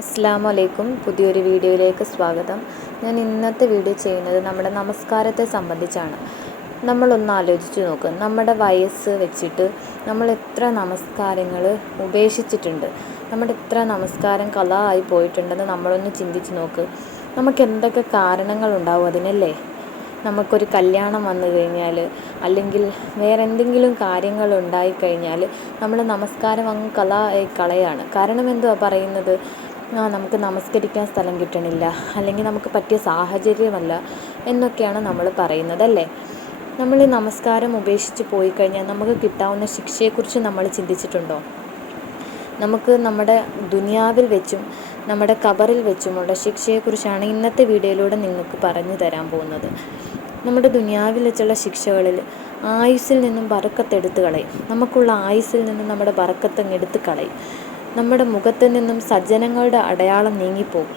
അസ്സലാമു അലൈക്കും. പുതിയൊരു വീഡിയോയിലേക്ക് സ്വാഗതം. ഞാൻ ഇന്നത്തെ വീഡിയോ ചെയ്യുന്നത് നമ്മുടെ നമസ്കാരത്തെ സംബന്ധിച്ചാണ്. നമ്മളൊന്ന് ആലോചിച്ച് നോക്ക്, നമ്മുടെ വയസ്സ് വെച്ചിട്ട് നമ്മൾ എത്ര നമസ്കാരങ്ങൾ ഉപേക്ഷിച്ചിട്ടുണ്ട്, നമ്മുടെ എത്ര നമസ്കാരം ഖളാ ആയി പോയിട്ടുണ്ടെന്ന് നമ്മളൊന്ന് ചിന്തിച്ച് നോക്ക്. നമുക്ക് എന്തൊക്കെ കാരണങ്ങളുണ്ടാവും അതിനല്ലേ? നമുക്കൊരു കല്യാണം വന്നു കഴിഞ്ഞാൽ, അല്ലെങ്കിൽ വേറെ എന്തെങ്കിലും കാര്യങ്ങൾ ഉണ്ടായിക്കഴിഞ്ഞാൽ നമ്മൾ നമസ്കാരം അങ്ങ് ഖളാ ആയി കളയാണ്. കാരണം എന്തുവാ പറയുന്നത്? നമുക്ക് നമസ്കരിക്കാൻ സ്ഥലം കിട്ടണില്ല, അല്ലെങ്കിൽ നമുക്ക് പറ്റിയ സാഹചര്യമല്ല എന്നൊക്കെയാണ് നമ്മൾ പറയുന്നത് അല്ലേ? നമ്മൾ ഈ നമസ്കാരം ഉപേക്ഷിച്ച് പോയി കഴിഞ്ഞാൽ നമുക്ക് കിട്ടാവുന്ന ശിക്ഷയെക്കുറിച്ച് നമ്മൾ ചിന്തിച്ചിട്ടുണ്ടോ? നമുക്ക് നമ്മുടെ ദുനിയാവിൽ വെച്ചും നമ്മുടെ ഖബറിൽ വെച്ചുമുള്ള ശിക്ഷയെക്കുറിച്ചാണ് ഇന്നത്തെ വീഡിയോയിലൂടെ നിങ്ങൾക്ക് പറഞ്ഞു തരാൻ പോകുന്നത്. നമ്മുടെ ദുനിയാവിൽ വെച്ചുള്ള ശിക്ഷകളിൽ ആയുസ്സിൽ നിന്നും ബറക്കത്ത് എടുത്ത് കളയും. നമുക്കുള്ള ആയുസ്സിൽ നിന്നും നമ്മുടെ ബറക്കത്ത് എടുത്ത് കളയും. നമ്മുടെ മുഖത്ത് നിന്നും സജ്ജനങ്ങളുടെ അടയാളം നീങ്ങിപ്പോകും.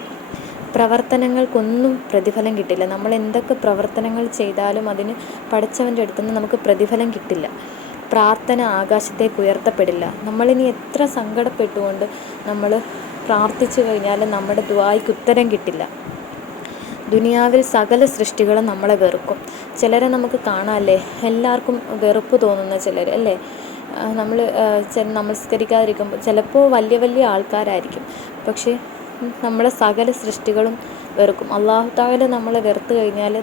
പ്രവർത്തനങ്ങൾക്കൊന്നും പ്രതിഫലം കിട്ടില്ല. നമ്മൾ എന്തൊക്കെ പ്രവർത്തനങ്ങൾ ചെയ്താലും അതിന് പടച്ചവൻ്റെ അടുത്തുനിന്ന് നമുക്ക് പ്രതിഫലം കിട്ടില്ല. പ്രാർത്ഥന ആകാശത്തേക്ക് ഉയർത്തപ്പെടില്ല. നമ്മളിനി എത്ര സങ്കടപ്പെട്ടുകൊണ്ട് നമ്മൾ പ്രാർത്ഥിച്ചു കഴിഞ്ഞാലും നമ്മുടെ ദുആയ്ക്ക് ഉത്തരം കിട്ടില്ല. ദുനിയാവിൽ സകല സൃഷ്ടികളും നമ്മളെ വെറുക്കും. ചിലരെ നമുക്ക് കാണാമല്ലേ, എല്ലാവർക്കും വെറുപ്പ് തോന്നുന്ന ചിലർ അല്ലേ? നമ്മൾ നമസ്കരിക്കാതിരിക്കുമ്പോൾ ചിലപ്പോൾ വലിയ വലിയ ആൾക്കാരായിരിക്കും, പക്ഷേ നമ്മളെ സകല സൃഷ്ടികളും വെറുക്കും. അല്ലാഹു തആല നമ്മളെ വെറുത്ത് കഴിഞ്ഞാൽ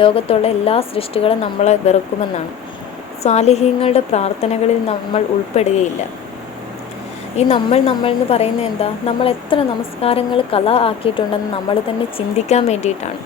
ലോകത്തുള്ള എല്ലാ സൃഷ്ടികളും നമ്മളെ വെറുക്കുമെന്നാണ്. സ്വാലിഹീങ്ങളുടെ പ്രാർത്ഥനകളിൽ നമ്മൾ ഉൾപ്പെടുകയില്ല. ഈ നമ്മൾ എന്ന് പറയുന്നത് എന്താ? നമ്മൾ എത്ര നമസ്കാരങ്ങൾ ഖളാ ആക്കിയിട്ടുണ്ടെന്ന് നമ്മൾ തന്നെ ചിന്തിക്കാൻ വേണ്ടിയിട്ടാണ്.